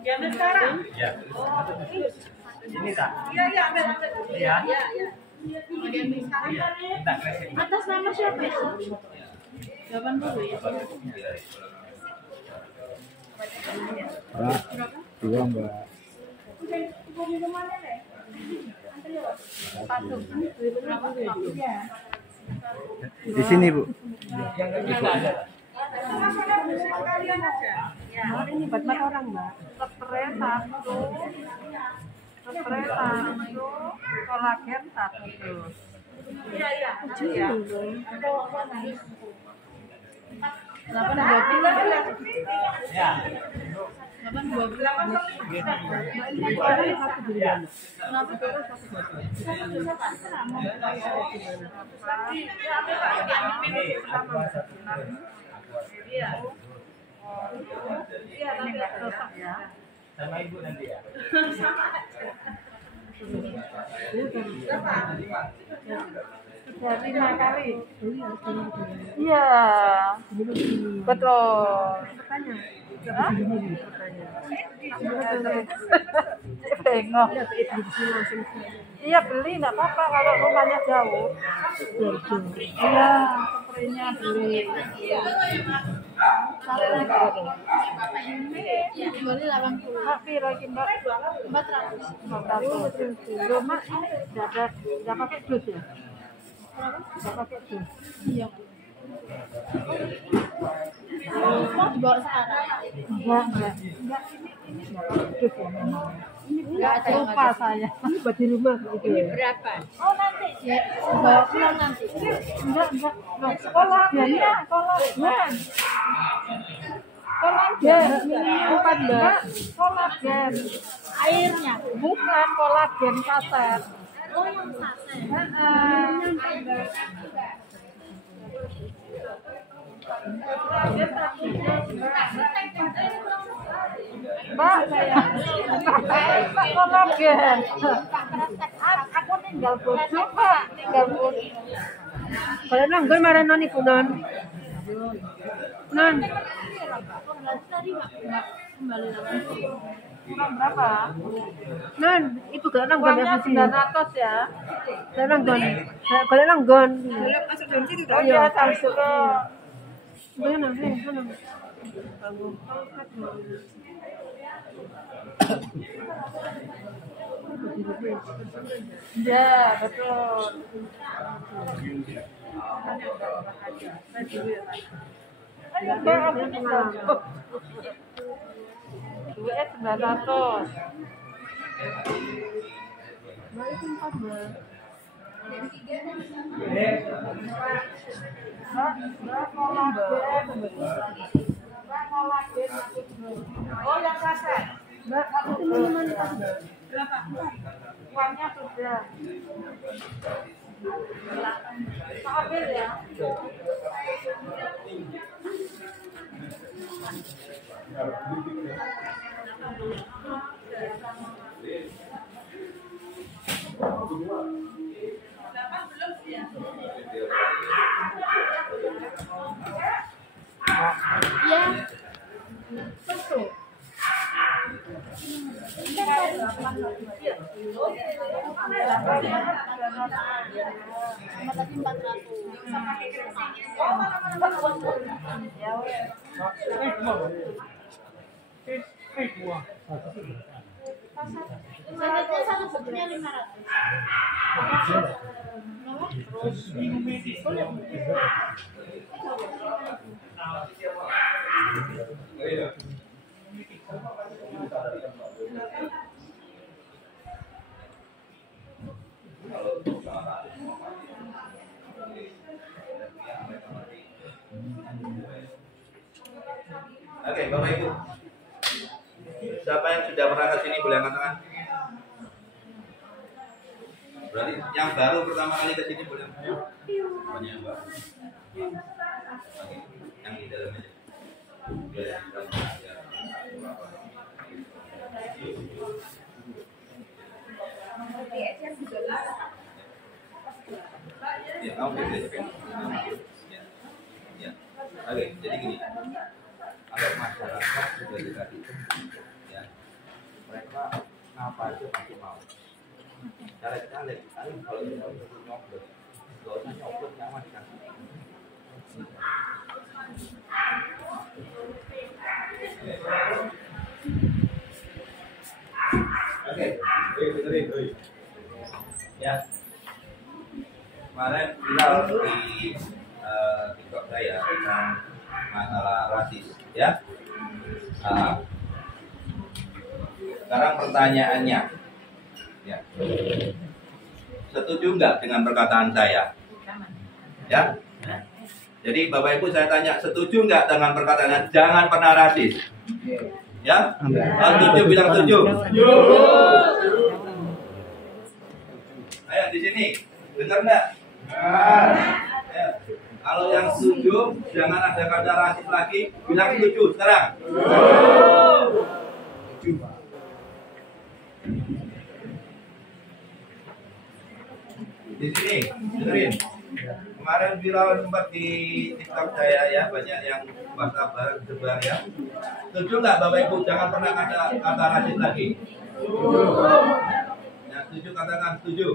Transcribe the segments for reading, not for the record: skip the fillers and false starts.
Diambil sekarang? Iya. Ini tak? Iya, ambil. Iya. Iya. Mau diambil sekarang kan? Atas nama siapa ya? 80 ya? Mbak, dua Mbak. Di sini Bu. Ini buat 4 orang Mbak. Spray 1, spray 1, kolagen 1. Iya. 820. Ya. 820. Iya, ini nggak rusak ya. Sama ibu nanti ya. Sudah 5 kali. Iya, betul. Bengong. Iya beli nggak apa-apa kalau rumahnya jauh. Iya, spraynya beli. Boleh 80. Tapi lagi Mbak 400. 400. Rumah nggak pakai dus ya? Nggak pakai dus. Iya. Mau dibawa sekarang? Enggak. Ini nggak pakai dus ya memang. Enggak ada yang Lupa saya. Ini buat di rumah gitu ya. Berapa? Oh nanti ya, bawa pulang nanti. Enggak. Loh, kolagennya, kolagen. Kolagen. Bukan Mbak. Kolagen. Airnya. Bukan kolagen kaset. Oh yang saset. Mbak, kolagen. Aku tinggal bodoh, Pak. Tinggal bodoh. Kalau nanggur marah noni punon. Non. Tadi Mbak kembali 80. Kurang berapa? Non, ibu gak nanggon ya sini. 900 ya. Gak nanggon. Gak nanggon. Oh iya, masuk ke Mana? ya, betul. Ayo Mbak, aku tinggal. Duitnya 900. Mbak itu 4 Mbak. Mbak kolagen. Mbak kolagen. Oh, yang saset. Mbak, itu minuman apa Mbak? Berapa? Uangnya sudah. Ambil ya. Ya. Betul. Sama tadi 400. Sakitnya satu sebetulnya 500. Oke, Bapak Ibu. Siapa yang sudah pernah ke sini boleh angkat tangan? Berarti yang baru pertama kali ke sini boleh angkat tangan? Banyak, Mbak. Yang di dalam aja. Biar kita mengajar. Ya, oke. Ya. Oke, jadi gini. Kalau masyarakat sudah dikasih ya, mereka apa aja pasti mau. Caleg-caleg, kalau kita nyoblos, nggak usah nyoblos nyaman kan. Oke, dengerin. Ya, kemarin viral di TikTok saya tentang masalah rasis, ya. Sekarang pertanyaannya, ya, setuju nggak dengan perkataan saya? Ya. Jadi Bapak Ibu saya tanya, setuju nggak dengan perkataan jangan pernah rasis? Ya? Kalau setuju bilang setuju. Ayo di sini, dengar nggak? Ya. Kalau yang setuju, jangan ada kata rasis lagi, bilang setuju sekarang. Di sini, dengerin. Kemarin viral sempat di TikTok saya ya, banyak yang WhatsApp sebar ya. Setuju nggak Bapak Ibu jangan pernah ada kata rasis lagi? Ya, setuju katakan setuju.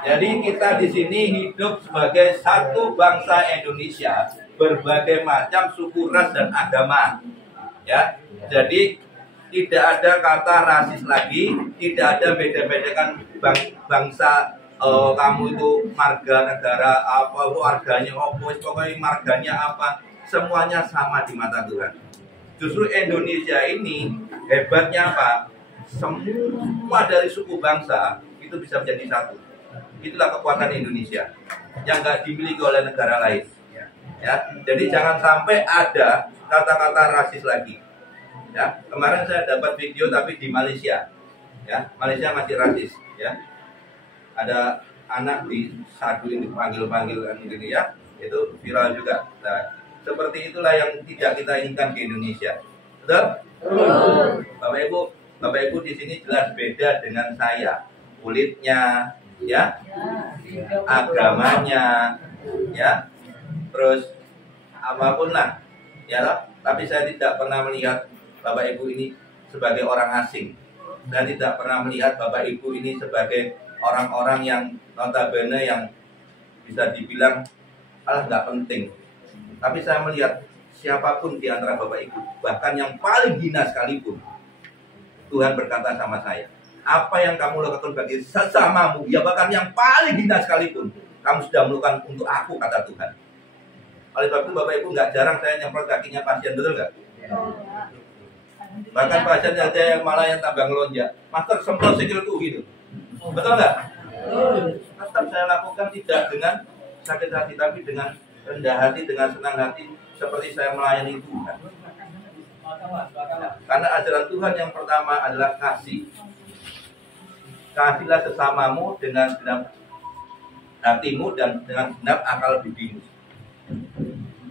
Jadi kita di sini hidup sebagai satu bangsa Indonesia, berbagai macam suku, ras dan agama. Ya, jadi tidak ada kata rasis lagi, tidak ada beda-bedakan bangsa. Kamu itu marga negara apa, warganya apa, pokoknya marganya apa, semuanya sama di mata Tuhan. Justru Indonesia ini hebatnya apa? Semua dari suku bangsa itu bisa menjadi satu. Itulah kekuatan Indonesia yang nggak dimiliki oleh negara lain. Ya, jadi jangan sampai ada kata-kata rasis lagi. Ya, kemarin saya dapat video tapi di Malaysia. Ya, Malaysia masih rasis. Ya, ada anak di sadu ini panggil-panggil ini ya, itu viral juga. Nah, seperti itulah yang tidak kita inginkan di Indonesia. Betul? Bapak Ibu di sini jelas beda dengan saya. Kulitnya, ya, agamanya, ya, terus apapun lah, ya. Tapi saya tidak pernah melihat Bapak Ibu ini sebagai orang asing, dan tidak pernah melihat Bapak Ibu ini sebagai orang-orang yang notabene yang bisa dibilang nggak penting. Tapi saya melihat siapapun di antara Bapak Ibu, bahkan yang paling hina sekalipun, Tuhan berkata sama saya, apa yang kamu lakukan bagi sesamamu, ya bahkan yang paling hina sekalipun, kamu sudah melakukan untuk aku, kata Tuhan. Oleh sebab itu Bapak Ibu nggak jarang saya nyemprot kakinya pasien, betul nggak? Bahkan pasien yang saya malah yang tambah ngelonjak, master semprot sikilku gitu. Betul nggak? Tetap saya lakukan tidak dengan sakit hati, tapi dengan rendah hati, dengan senang hati, seperti saya melayani Tuhan. Karena ajaran Tuhan yang pertama adalah kasih. Kasihlah sesamamu dengan genap hatimu dan dengan genap akal budimu.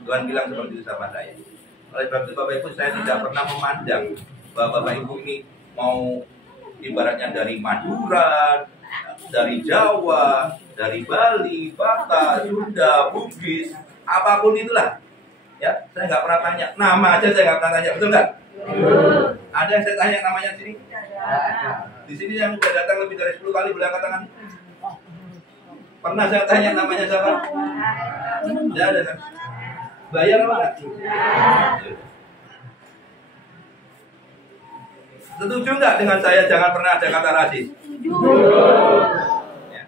Tuhan bilang seperti itu sama saya. Oleh sebab itu Bapak Ibu, saya tidak pernah memandang bahwa Bapak Ibu ini mau ibaratnya dari Madura, dari Jawa, dari Bali, Batak, Sunda, Bugis, apapun itulah. Ya, saya nggak pernah tanya. Nama aja saya nggak pernah tanya, betul nggak? Ada yang saya tanya namanya di sini? Di sini yang sudah datang lebih dari 10 kali boleh angkat tangan. Pernah saya tanya namanya siapa? Tidak ada kan? Bayar apa nggak? Setuju nggak dengan saya jangan pernah ada kata rasis? Ya.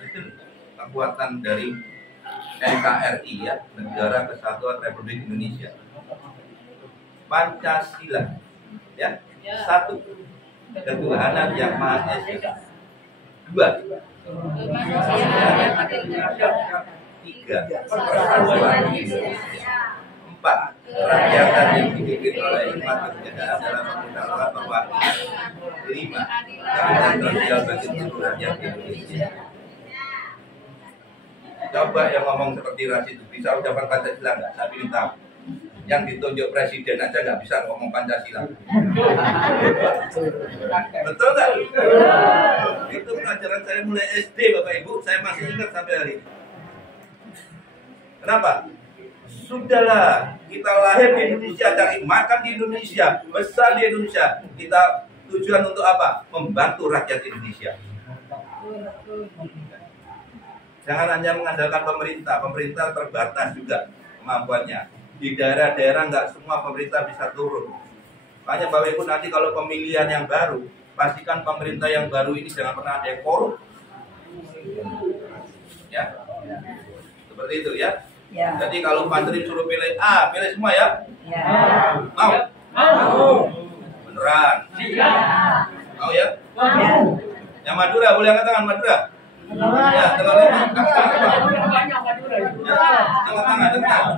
Itu kekuatan dari NKRI ya, Negara Kesatuan Republik Indonesia. Pancasila, ya, satu, ketuhanan yang Maha Esa. Dua, tiga, persatuan Indonesia. Empat, kerakyatan yang dipimpin oleh hikmat kebijaksanaan dalam meminta Allah bahwa. Lima, keadilan sosial bagi seluruh rakyat Indonesia. Coba yang ngomong seperti rasis itu bisa ucapan Pancasila nggak? Saya ingin tahu. yang ditunjuk presiden aja nggak bisa ngomong Pancasila. Betul nggak? Itu pelajaran saya mulai SD, Bapak Ibu, saya masih ingat sampai hari ini. Kenapa? Sudahlah, kita lahir di Indonesia, cari makan di Indonesia, besar di Indonesia. Kita tujuan untuk apa? Membantu rakyat Indonesia. Jangan hanya mengandalkan pemerintah. Pemerintah terbatas juga kemampuannya. Di daerah-daerah nggak semua pemerintah bisa turun. Makanya Bapak Ibu nanti kalau pemilihan yang baru, pastikan pemerintah yang baru ini jangan pernah ada yang korup. Ya, seperti itu ya. Ya. Jadi kalau Pak Tri suruh pilih A, pilih semua ya. Ya. Mau? Mau. Beneran? Ya. Mau ya? Ya. Yang Madura boleh angkat tangan Madura. Ya, telur lima. Angkat tangan.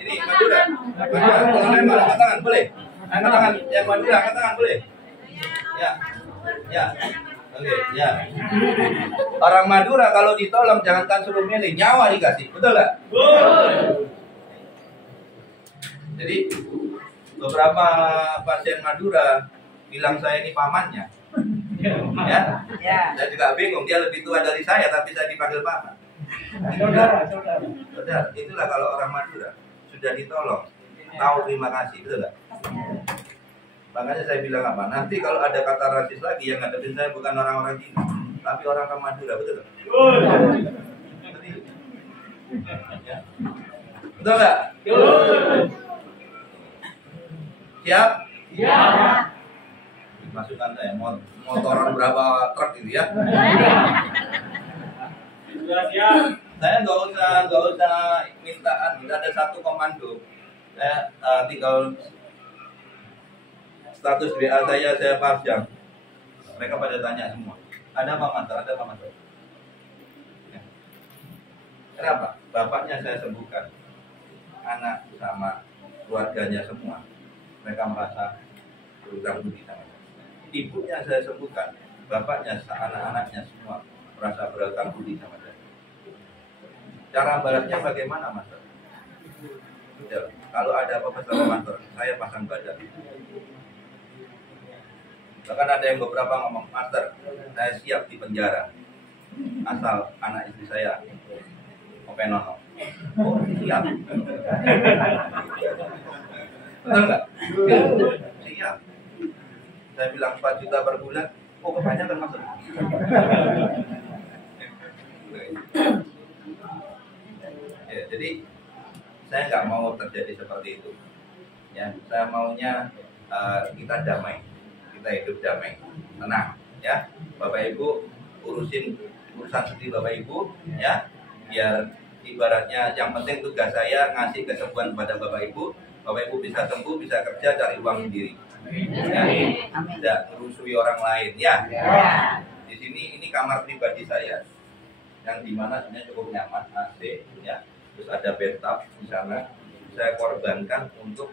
Ini Madura. Telur lima, angkat tangan boleh. Angkat tangan yang Madura, angkat tangan boleh. Ya, ya. Oke, ya. Orang Madura kalau ditolong jangankan suruh milih, nyawa dikasih, betul nggak? Jadi beberapa pasien Madura bilang saya ini pamannya, ya. Ya. Saya juga bingung, dia lebih tua dari saya tapi saya dipanggil paman. Saudara, itulah kalau orang Madura sudah ditolong, tahu terima kasih, betul nggak? Makanya saya bilang apa? Nanti kalau ada kata rasis lagi yang ngadepin saya bukan orang-orang Cina, tapi orang Madura, betul nggak? Ya. Betul nggak? Siap? Siap. Masukkan saya, motoran berapa truk itu ya? Sudah siap. Saya nggak usah mintaan, ada satu komando. Saya tinggal status WA saya pasang. Mereka pada tanya semua. Ada apa Mas? Ada apa Mas? Ya. Kenapa? Bapaknya saya sembuhkan. Anak sama keluarganya semua. Mereka merasa berutang budi sama saya. Ibunya saya sembuhkan. Bapaknya, anak-anaknya semua merasa berutang budi sama saya. Cara balasnya bagaimana Mas? Ya, kalau ada apa-apa sama Mas, saya pasang badan. Bahkan ada yang beberapa ngomong, Master, saya siap di penjara asal anak istri saya openono. Oh, siap. Betul nggak? Siap. Saya bilang 4 juta per bulan. Oh, kebanyakan Master. Ya, jadi saya nggak mau terjadi seperti itu. Ya, saya maunya kita damai. Kita hidup damai, tenang, ya. Bapak Ibu urusin urusan sedih Bapak Ibu, ya. Biar ibaratnya yang penting tugas saya ngasih kesembuhan kepada Bapak Ibu. Bapak Ibu bisa sembuh, bisa kerja, cari uang sendiri. Ya. Tidak merusui orang lain, ya. Di sini ini kamar pribadi saya, yang dimana sebenarnya cukup nyaman, AC, ya. Terus ada bathtub di sana. Saya korbankan untuk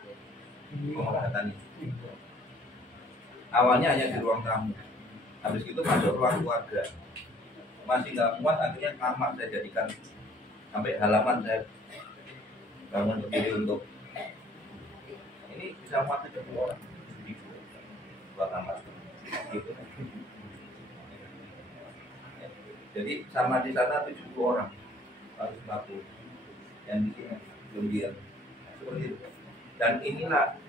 pengobatan ini. Awalnya hanya di ruang tamu, habis itu masuk ruang keluarga. Masih nggak kuat, akhirnya kamar saya jadikan sampai halaman saya bangun berdiri untuk ini bisa muat 30 orang di dua kamar. Gitu. Jadi sama di sana 70 orang, 140 yang di sini belum dia seperti itu. Dan inilah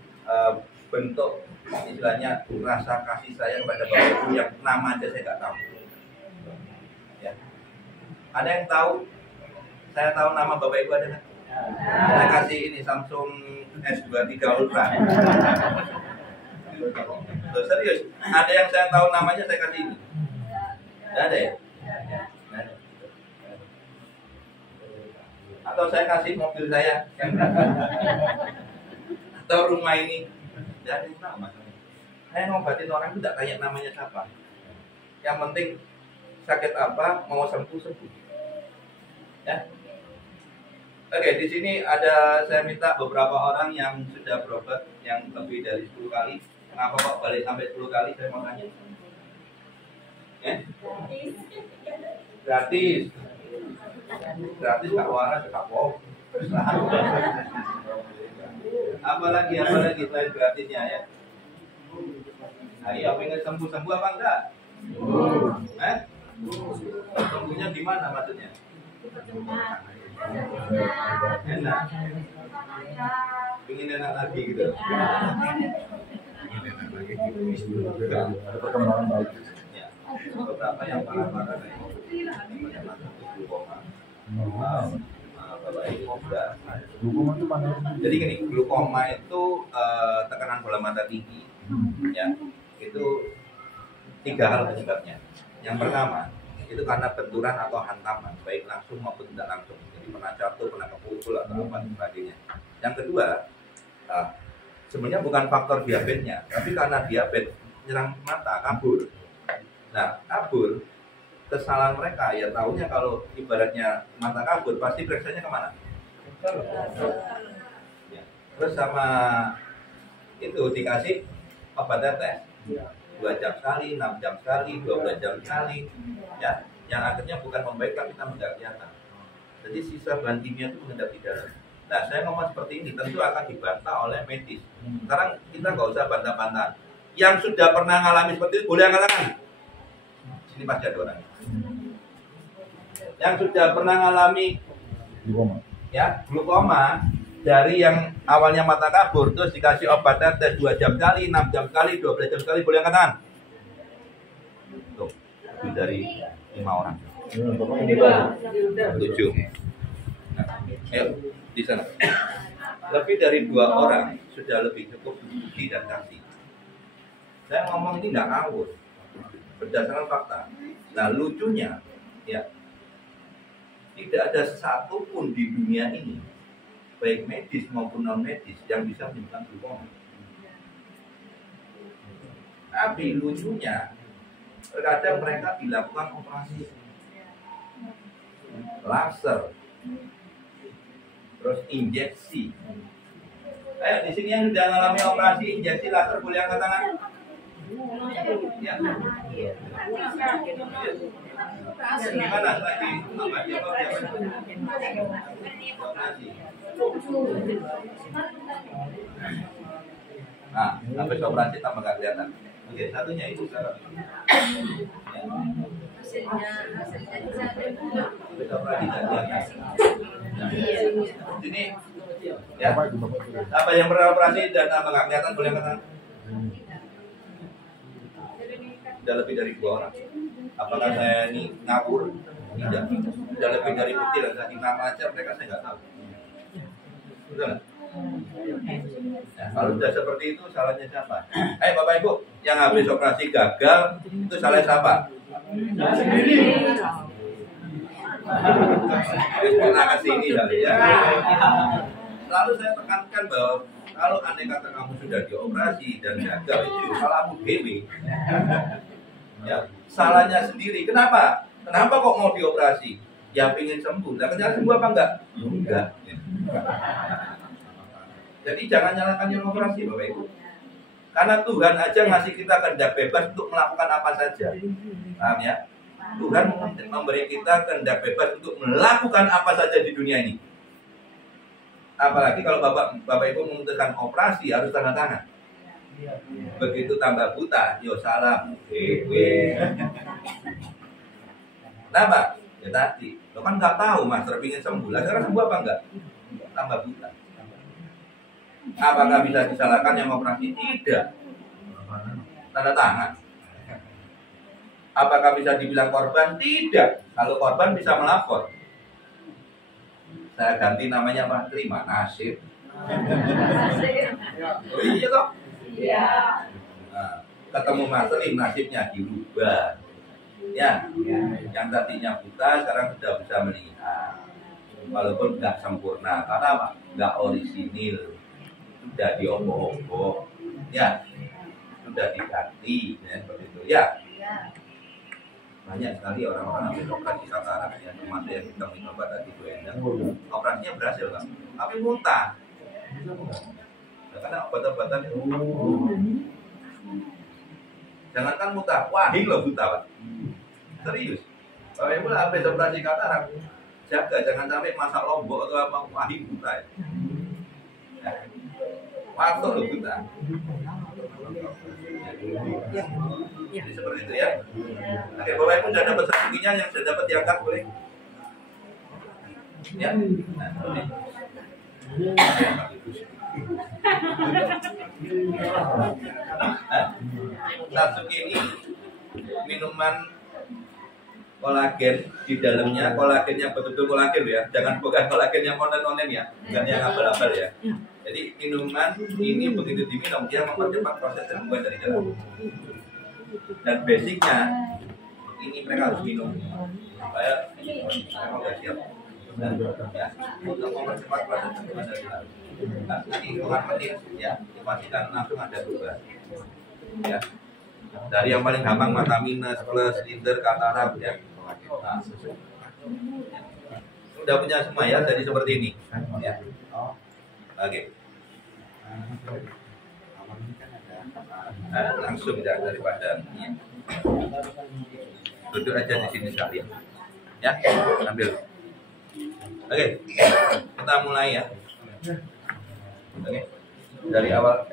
bentuk istilahnya rasa kasih saya kepada Bapak Ibu yang nama aja saya nggak tahu. Ya. Ada yang tahu? Saya tahu nama Bapak Ibu ada nggak? Saya kasih ini Samsung S23 Ultra. Loh, serius? Ada yang saya tahu namanya saya kasih ini? Nggak ada ya? Nggak ada. Atau saya kasih mobil saya yang atau rumah ini. Tidak ada yang tahu masalahnya. Saya ngobatin orang itu tidak tanya namanya siapa. Yang penting sakit apa, mau sembuh. Ya. Oke, di sini ada saya minta beberapa orang yang sudah berobat yang lebih dari 10 kali. Kenapa kok balik sampai 10 kali? Saya mau tanya. Ya? Gratis. Gratis nggak waras, nggak bohong. Apalagi selain gratisnya ya. Ayo, pengen sembuh apa enggak? Sembuhnya gimana maksudnya? Enak. Pengen enak lagi gitu. Ada perkembangan baik. Ya. Beberapa yang parah-parah Glukoma itu mana? Jadi gini, glukoma itu tekanan bola mata tinggi, ya. Itu 3 hal penyebabnya. Yang pertama, itu karena benturan atau hantaman, baik langsung maupun tidak langsung. Jadi pernah jatuh, pernah kepukul atau apa sebagainya. Yang kedua, sebenarnya bukan faktor diabetesnya, tapi karena diabetes menyerang mata, kabur. Nah, kabur, kesalahan mereka ya tahunya kalau ibaratnya mata kabur pasti periksanya kemana? Ya. Terus sama itu dikasih obat tetes 2 jam sekali, 6 jam sekali, 12 jam sekali, ya, yang akhirnya bukan membaik tapi tambah nggak kelihatan. Jadi sisa bahan kimia itu mengendap di dalam. Nah, saya ngomong seperti ini tentu akan dibantah oleh medis. Sekarang kita nggak usah bantah-bantah. Yang sudah pernah ngalami seperti itu boleh angkat tangan. Sini pasti ada orang. Yang sudah pernah ngalami Glukoma. ya glukoma dari yang awalnya mata kabur terus dikasih obat tetes 2 jam sekali, 6 jam sekali, 12 jam sekali boleh angkat tangan. Tuh, lebih dari 5 orang. 7. Nah, ayo di sana. Lebih dari 2 orang sudah lebih cukup bukti dan saksi. Saya ngomong ini nggak ngawur, berdasarkan fakta. Nah lucunya, ya tidak ada satupun di dunia ini, baik medis maupun non medis, yang bisa menyembuhkan glukoma. Tapi lucunya, terkadang mereka dilakukan operasi laser, terus injeksi. Ayo di sini yang sudah mengalami operasi injeksi laser boleh angkat tangan. Ya. Gimana lagi? Nah, habis operasi tambah nggak kelihatan. Oke, satunya itu sekarang. Habis operasi nggak kelihatan. Sini, ya. Apa yang pernah operasi dan tambah nggak kelihatan boleh angkat tangan. Sudah lebih dari 2 orang. Apakah saya ini ngawur? Tidak. Sudah lebih dari bukti dan tadi nama aja mereka saya nggak tahu. Betul? Nah, kalau sudah seperti itu salahnya siapa? Bapak Ibu, yang habis operasi gagal itu salah siapa? Sendiri. Pernah kesini kali ya. Lalu saya tekankan bahwa kalau andai kata kamu sudah dioperasi dan gagal itu salahmu dewi. Ya, salahnya sendiri. Kenapa? Kenapa kok mau dioperasi? Ya pengen sembuh. Nah, kenyal sembuh apa enggak? Enggak. Jadi jangan nyalakan yang operasi, Bapak Ibu. Karena Tuhan aja ngasih kita kehendak bebas untuk melakukan apa saja. Paham ya? Tuhan memberi kita kehendak bebas untuk melakukan apa saja di dunia ini. Apalagi kalau Bapak Ibu memutuskan operasi harus tanda tangan. Begitu tambah buta, yo salam. Kenapa? Ya tadi, lo kan nggak tahu mas, terpingin sembuh. Lah sekarang sembuh apa enggak? Tambah buta. Apakah bisa disalahkan yang operasi? Tidak. Tanda tangan. Apakah bisa dibilang korban? Tidak. Kalau korban bisa melapor. Saya ganti namanya Pak, terima nasib. Oh iya toh? Iya. Nah, ketemu Mas Lim nasibnya dirubah. Ya, yang tadinya buta sekarang sudah bisa melihat. Walaupun nggak sempurna, karena apa? Nggak orisinil, sudah diobok-obok, ya, sudah diganti, ya, seperti itu. Ya, banyak sekali orang-orang yang operasi katarak, ya, termasuk yang kita minum tadi Bu Endang. Operasinya berhasil, Pak, tapi muntah. Karena obat-obatan itu jangankan muntah, wahing loh buta Pak. Serius. Bapak Ibu habis operasi katarak jaga jangan sampai masak lombok atau apa wahim buta. Waktu lo buta. Jadi seperti itu ya. Oke, Bapak Ibu sudah dapat sertifikatnya, yang sudah dapat diangkat boleh. Ya. Nah, ini. Natsuki ini minuman kolagen, di dalamnya kolagen yang betul-betul kolagen ya, jangan bukan kolagen yang onen-onen ya, bukan yang abal-abal ya. Jadi minuman ini begitu diminum dia mempercepat proses terbuat dari dalam. Dan basicnya ini mereka harus minum supaya mereka sudah siap. Dan ya, untuk mempercepat proses terbuat dari dalam. Nah, nanti hitungan menit ya, dipastikan langsung ada perubahan. Ya. Dari yang paling gampang mata minus, plus, inter, katarak ya. Nah, sudah punya semua ya, jadi seperti ini. Ya. Oke. Nah, langsung ya daripada ya. Duduk aja di sini sekalian. Ya, ambil. Oke. Kita mulai ya. Oke. Dari awal